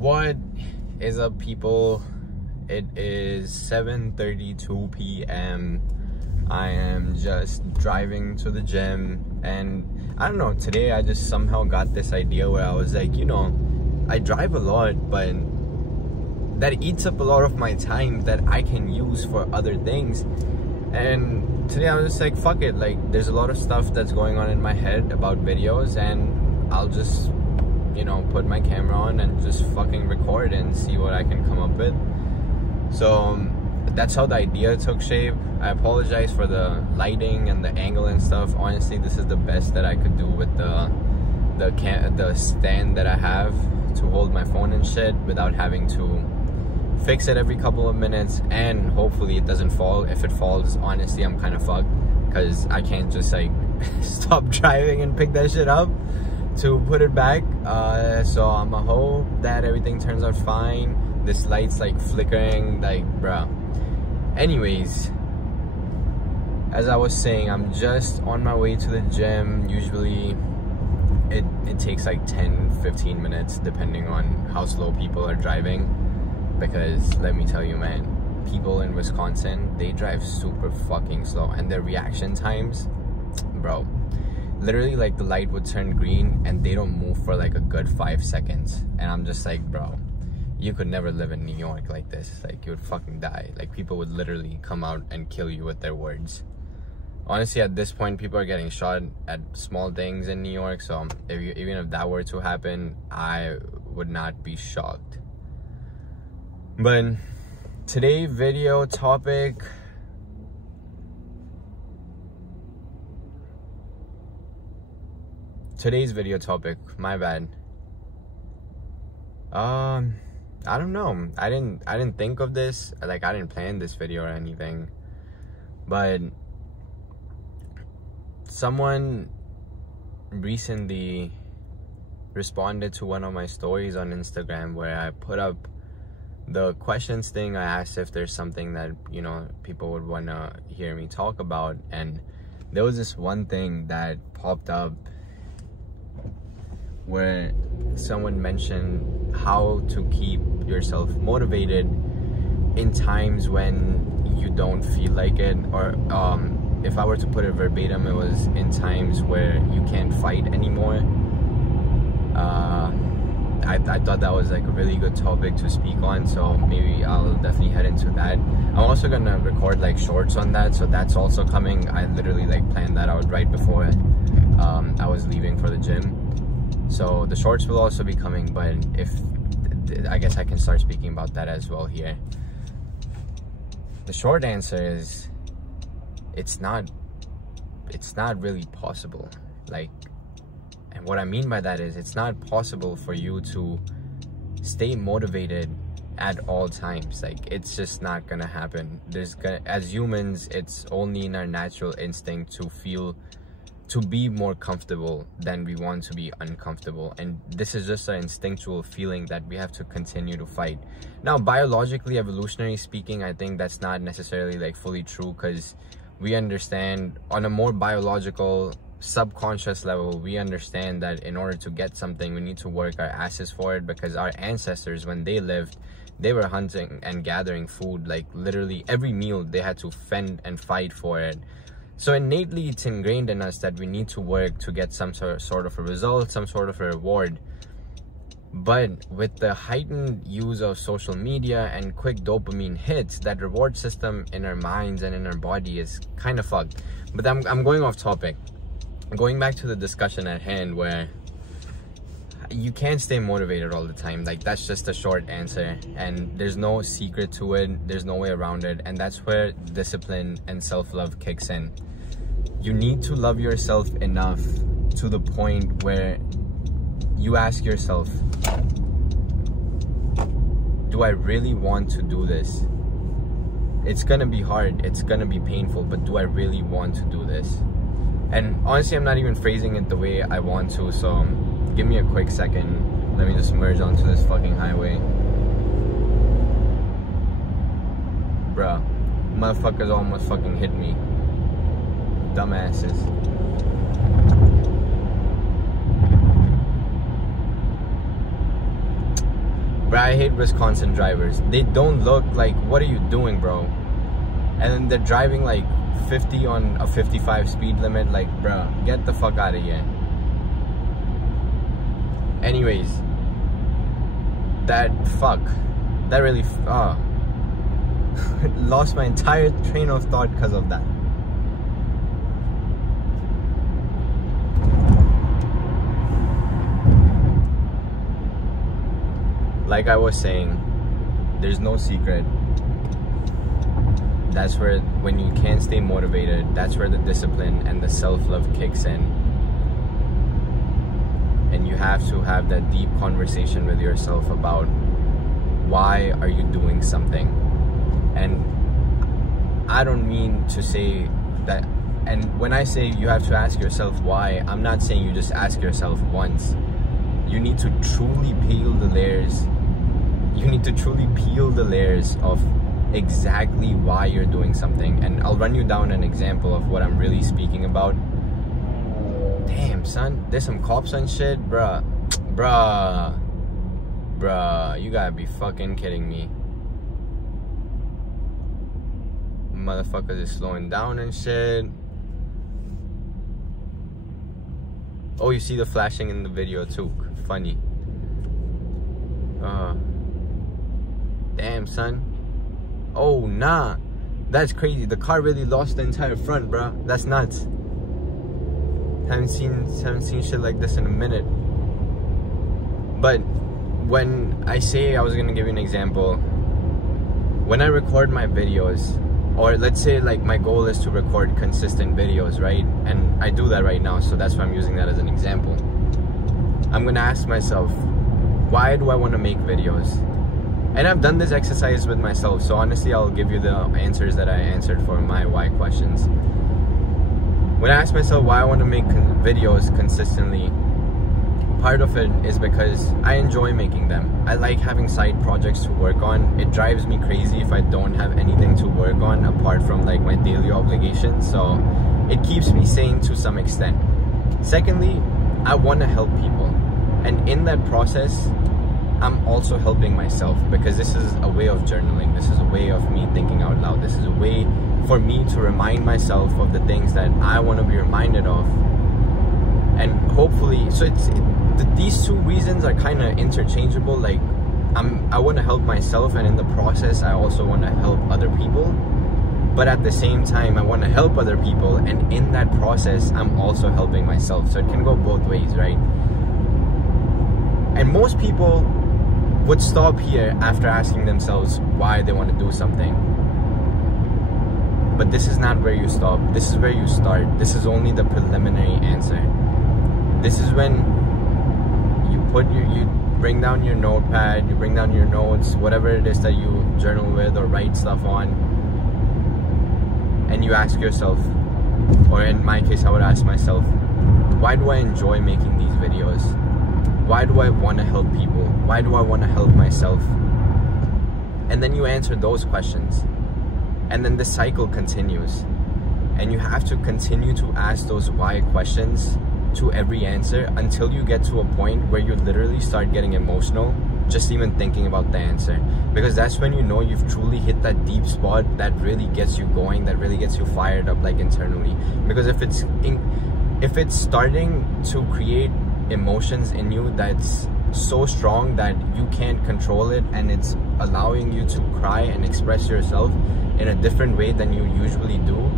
What is up, people? It is 7:32 p.m. I am just driving to the gym, and I don't know, today I just somehow got this idea where I was like, you know, I drive a lot, but that eats up a lot of my time that I can use for other things. And today I was just like, fuck it, like there's a lot of stuff that's going on in my head about videos, and I'll just, you know, put my camera on and just fucking record and see what I can come up with. So that's how the idea took shape. I apologize for the lighting and the angle and stuff. Honestly, this is the best that I could do with the stand that I have to hold my phone and shit without having to fix it every couple of minutes, and hopefully it doesn't fall. If it falls, honestly, I'm kind of fucked because I can't just like stop driving and pick that shit up to put it back. So I'm a hope that everything turns out fine. This light's like flickering, like bruh. Anyways, as I was saying, I'm just on my way to the gym. Usually it takes like 10-15 minutes depending on how slow people are driving, because let me tell you, man, people in Wisconsin, they drive super fucking slow, and their reaction times, bro, literally like the light would turn green and they don't move for like a good 5 seconds, and I'm just like, bro, you could never live in New York like this. Like, you would fucking die. Like, people would literally come out and kill you with their words. Honestly, at this point, people are getting shot at small things in New York, so even if that were to happen, I would not be shocked. But today's video topic, my bad. I don't know. I didn't think of this. Like, I didn't plan this video or anything. But someone recently responded to one of my stories on Instagram where I put up the questions thing. I asked if there's something that, you know, people would want to hear me talk about, and there was this one thing that popped up where someone mentioned how to keep yourself motivated in times when you don't feel like it, or if I were to put it verbatim, it was in times where you can't fight anymore. I thought that was like a really good topic to speak on, so maybe I'll definitely head into that. I'm also gonna record like shorts on that, so that's also coming. I literally like planned that out right before I was leaving for the gym. So the shorts will also be coming, but I guess I can start speaking about that as well here. The short answer is it's not really possible. Like, and what I mean by that is it's not possible for you to stay motivated at all times. Like, it's just not gonna happen. As humans, it's only in our natural instinct to be more comfortable than we want to be uncomfortable, and this is just an instinctual feeling that we have to continue to fight. Now, biologically, evolutionary speaking, I think that's not necessarily like fully true, because we understand on a more biological subconscious level, we understand that in order to get something, we need to work our asses for it, because our ancestors, when they lived, they were hunting and gathering food. Like, literally every meal they had to fend and fight for it. So innately, it's ingrained in us that we need to work to get some sort of a result, some sort of a reward. But with the heightened use of social media and quick dopamine hits, that reward system in our minds and in our body is kind of fucked. But I'm going off topic. Going back to the discussion at hand, where you can't stay motivated all the time. Like, that's just a short answer, and there's no secret to it. There's no way around it, and that's where discipline and self-love kicks in. You need to love yourself enough to the point where you ask yourself, do I really want to do this? It's gonna be hard, it's gonna be painful, but do I really want to do this? And honestly, I'm not even phrasing it the way I want to, so give me a quick second. Let me just merge onto this fucking highway. Bruh, motherfuckers almost fucking hit me. Dumbasses. Bro, I hate Wisconsin drivers. They don't look like, what are you doing, bro? And then they're driving like 50 on a 55 speed limit. Like, bro, get the fuck out of here. Anyways, that really lost my entire train of thought because of that. Like I was saying, there's no secret. That's where, when you can't stay motivated, that's where the discipline and the self-love kicks in. And you have to have that deep conversation with yourself about why are you doing something. And I don't mean to say that, and when I say you have to ask yourself why, I'm not saying you just ask yourself once. You need to truly peel the layers. You need to truly peel the layers of exactly why you're doing something. And I'll run you down an example of what I'm really speaking about. Damn, son, there's some cops and shit, bruh, you gotta be fucking kidding me. Motherfuckers is slowing down and shit. Oh, you see the flashing in the video too. Funny. Damn, son. Oh, nah. That's crazy. The car really lost the entire front, bruh. That's nuts. Haven't seen shit like this in a minute. But when I say, I was gonna give you an example. When I record my videos, or let's say like my goal is to record consistent videos, right? And I do that right now, so that's why I'm using that as an example. I'm gonna ask myself, why do I want to make videos? And I've done this exercise with myself, so honestly I'll give you the answers that I answered for my why questions. When I ask myself why I want to make videos consistently, part of it is because I enjoy making them. I like having side projects to work on. It drives me crazy if I don't have anything to work on apart from like my daily obligations, so it keeps me sane to some extent. Secondly, I want to help people, and in that process I'm also helping myself, because this is a way of journaling. This is a way of me thinking out loud. This is a way for me to remind myself of the things that I want to be reminded of. And hopefully, so these two reasons are kind of interchangeable. Like I want to help myself, and in the process I also want to help other people. But at the same time, I want to help other people, and in that process I'm also helping myself. So it can go both ways, right? And most people would stop here after asking themselves why they want to do something. But this is not where you stop. This is where you start. This is only the preliminary answer. This is when you bring down your notepad, you bring down your notes, whatever it is that you journal with or write stuff on, and you ask yourself, or in my case I would ask myself, why do I enjoy making these videos? Why do I want to help people? Why do I want to help myself? And then you answer those questions. And then the cycle continues. And you have to continue to ask those why questions to every answer until you get to a point where you literally start getting emotional just even thinking about the answer. Because that's when you know you've truly hit that deep spot that really gets you going, that really gets you fired up, like internally. Because if it's starting to create emotions in you that's so strong that you can't control it, and it's allowing you to cry and express yourself in a different way than you usually do,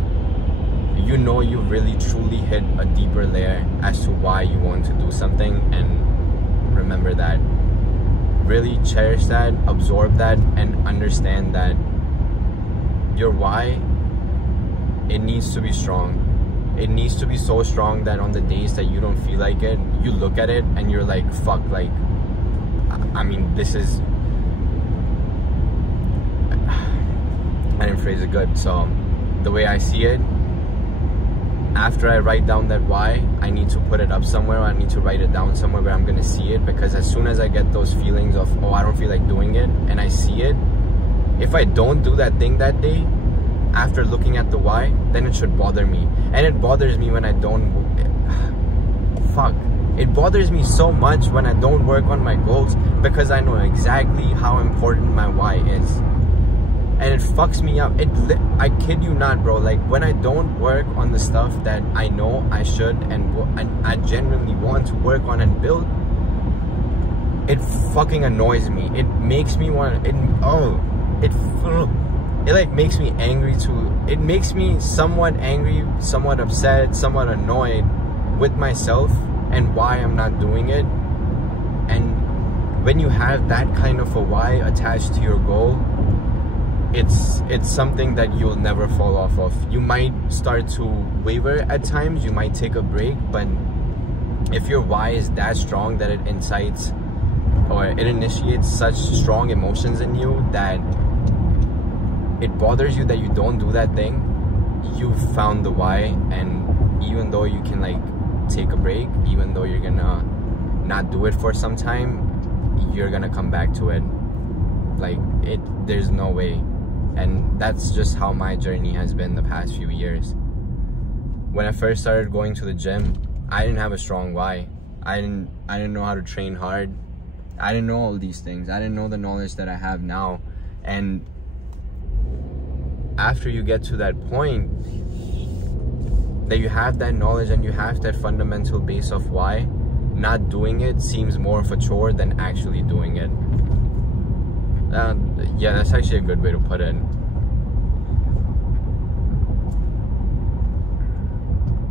you know you really truly hit a deeper layer as to why you want to do something. And remember that, really cherish that, absorb that, and understand that your why, it needs to be strong. It needs to be so strong that on the days that you don't feel like it, you look at it and you're like, fuck, like, I mean, this is, I didn't phrase it good. So the way I see it, after I write down that why, I need to put it up somewhere, or I need to write it down somewhere where I'm gonna see it. Because as soon as I get those feelings of, oh, I don't feel like doing it, and I see it, if I don't do that thing that day, after looking at the why, then it should bother me. And it bothers me when I don't, fuck, It bothers me so much when I don't work on my goals, because I know exactly how important my why is. And it fucks me up. I kid you not, bro. Like, when I don't work on the stuff that I know I should and I genuinely want to work on and build, it fucking annoys me. It makes me want it like makes me angry too. It makes me somewhat angry, somewhat upset, somewhat annoyed with myself and why I'm not doing it. And when you have that kind of a why attached to your goal, it's something that you'll never fall off of. You might start to waver at times, you might take a break, but if your why is that strong that it incites or it initiates such strong emotions in you that it bothers you that you don't do that thing, you've found the why. And even though you can like take a break, even though you're gonna not do it for some time, you're gonna come back to it. Like, there's no way. And that's just how my journey has been the past few years. When I first started going to the gym, I didn't have a strong why. I didn't know how to train hard. I didn't know all these things. I didn't know the knowledge that I have now. And after you get to that point that you have that knowledge and you have that fundamental base of why, not doing it seems more of a chore than actually doing it. Yeah, that's actually a good way to put it.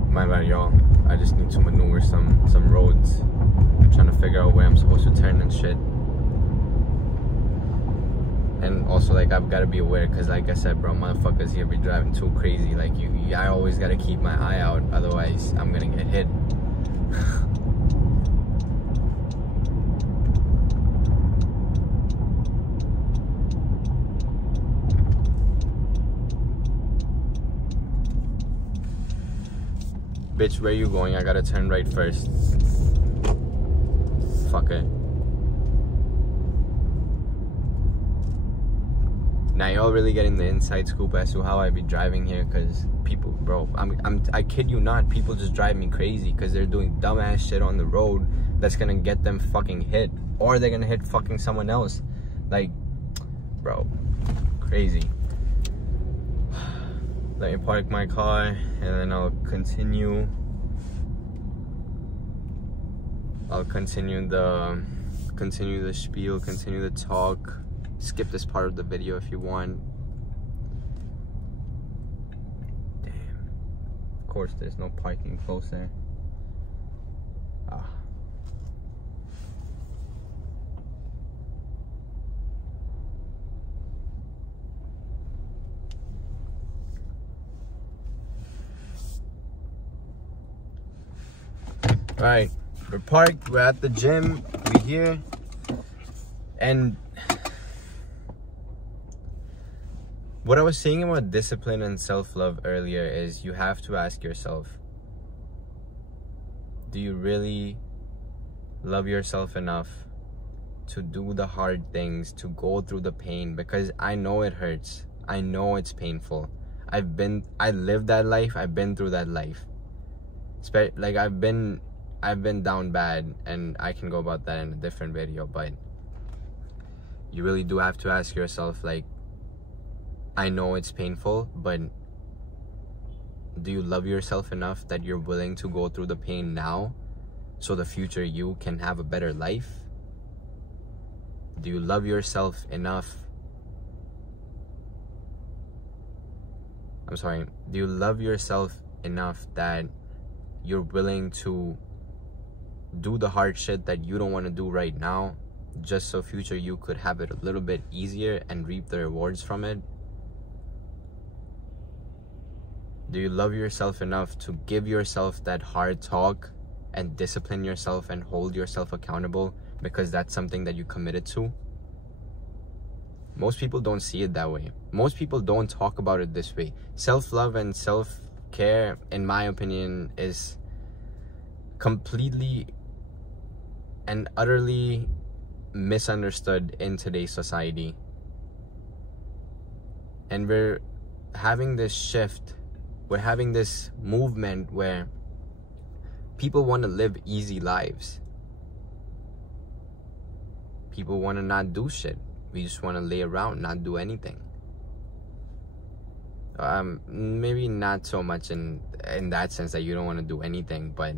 My bad, y'all. I just need to maneuver some roads. I'm trying to figure out where I'm supposed to turn and shit. And also, like, I've got to be aware, because like I said, bro, motherfuckers here be driving too crazy. Like, I always got to keep my eye out, otherwise I'm gonna get hit. Bitch, where you going? I gotta turn right first. Fuck it. Now y'all really getting the inside scoop as to how I be driving here, because people, bro, I kid you not, people just drive me crazy because they're doing dumbass shit on the road that's gonna get them fucking hit, or they're gonna hit fucking someone else. Like, bro, crazy. Let me park my car and then I'll continue the spiel, continue the talk. Skip this part of the video if you want. Damn. Of course there's no parking closer. Alright, we're parked, we're at the gym, we're here, and what I was saying about discipline and self-love earlier is you have to ask yourself, do you really love yourself enough to do the hard things, to go through the pain? Because I know it hurts, I know it's painful. I lived that life, I've been through that life. Like, I've been down bad, and I can go about that in a different video, but you really do have to ask yourself, like, I know it's painful, but do you love yourself enough that you're willing to go through the pain now so the future you can have a better life? Do you love yourself enough? Do you love yourself enough that you're willing to do the hard shit that you don't want to do right now, just so future you could have it a little bit easier and reap the rewards from it? Do you love yourself enough to give yourself that hard talk and discipline yourself and hold yourself accountable because that's something that you committed to? Most people don't see it that way. Most people don't talk about it this way. Self-love and self-care, in my opinion, is completely and utterly misunderstood in today's society. And we're having this shift, we're having this movement where People want to live easy lives. People want to not do shit. We just want to lay around, not do anything. Maybe not so much in that sense that you don't want to do anything, but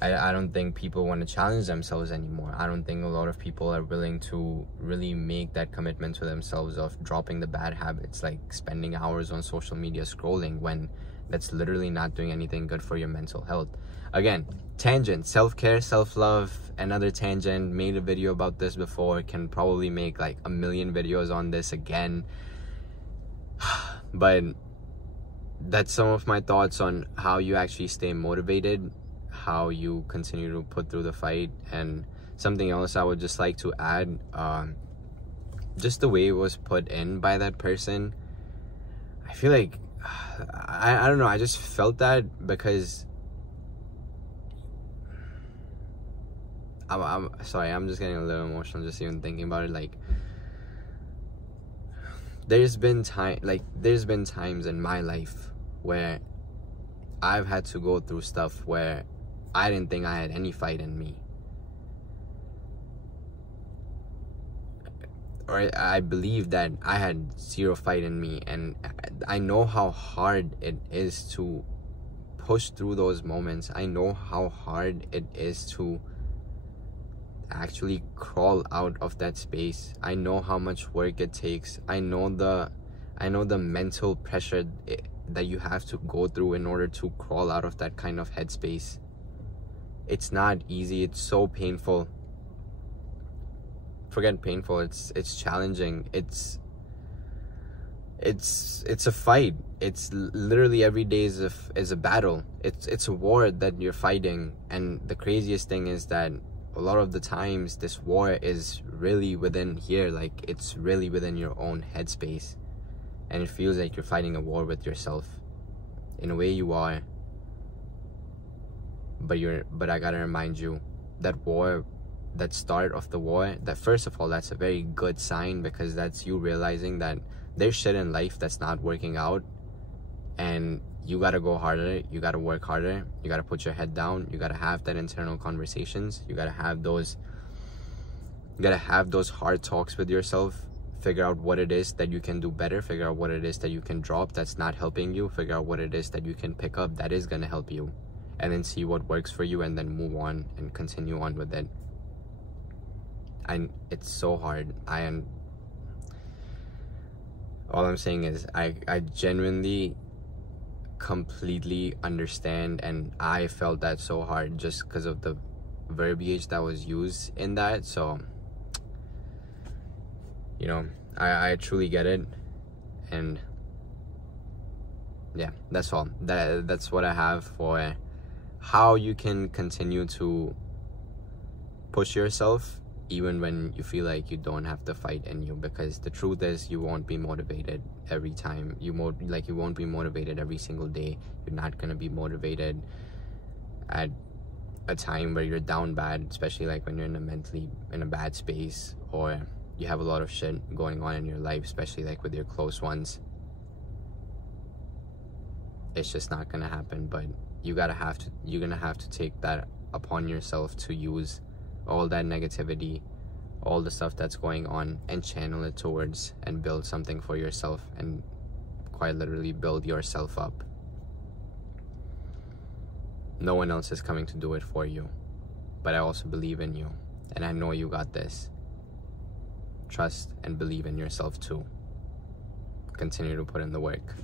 I don't think people want to challenge themselves anymore. I don't think a lot of people are willing to really make that commitment to themselves of dropping the bad habits, like spending hours on social media scrolling, when that's literally not doing anything good for your mental health. Again, tangent, self-care, self-love, another tangent. Made a video about this before, can probably make like 1 million videos on this again. But that's some of my thoughts on how you actually stay motivated, how you continue to put through the fight. And something else I would just like to add, just the way it was put in by that person, I feel like I don't know, I just felt that because I'm sorry, I'm just getting a little emotional just even thinking about it. Like, there's been times in my life where I've had to go through stuff where I didn't think I had any fight in me, or I believed that I had zero fight in me. And I know how hard it is to push through those moments. I know how hard it is to actually crawl out of that space. I know how much work it takes. I know the mental pressure that you have to go through in order to crawl out of that kind of headspace. It's not easy. It's so painful. Forget painful. It's challenging. It's a fight. It's literally every day is a battle. It's a war that you're fighting. And the craziest thing is that a lot of the times this war is really within here, like it's really within your own headspace, and it feels like you're fighting a war with yourself. In a way you are, but I gotta remind you, that war, that start of the war, that first of all, that's a very good sign, because that's you realizing that there's shit in life that's not working out, and you gotta go harder, you gotta work harder, you gotta put your head down, you gotta have that internal conversations, you gotta have those hard talks with yourself, figure out what it is that you can do better, figure out what it is that you can drop that's not helping you, figure out what it is that you can pick up that is gonna help you, and then see what works for you, and then move on and continue on with it. And it's so hard. All I'm saying is I genuinely completely understand, and I felt that so hard just because of the verbiage that was used in that. So, you know, I truly get it. And yeah, that's all. That's what I have for how you can continue to push yourself even when you feel like you don't have the fight in you, because the truth is you won't be motivated every time. You won't be motivated every single day. You're not gonna be motivated at a time where you're down bad, especially like when you're in a bad space, or you have a lot of shit going on in your life, especially like with your close ones. It's just not gonna happen. But you're gonna have to take that upon yourself to use all that negativity, all the stuff that's going on, and channel it towards and build something for yourself, and quite literally build yourself up. No one else is coming to do it for you, but I also believe in you, and I know you got this. Trust and believe in yourself too. Continue to put in the work.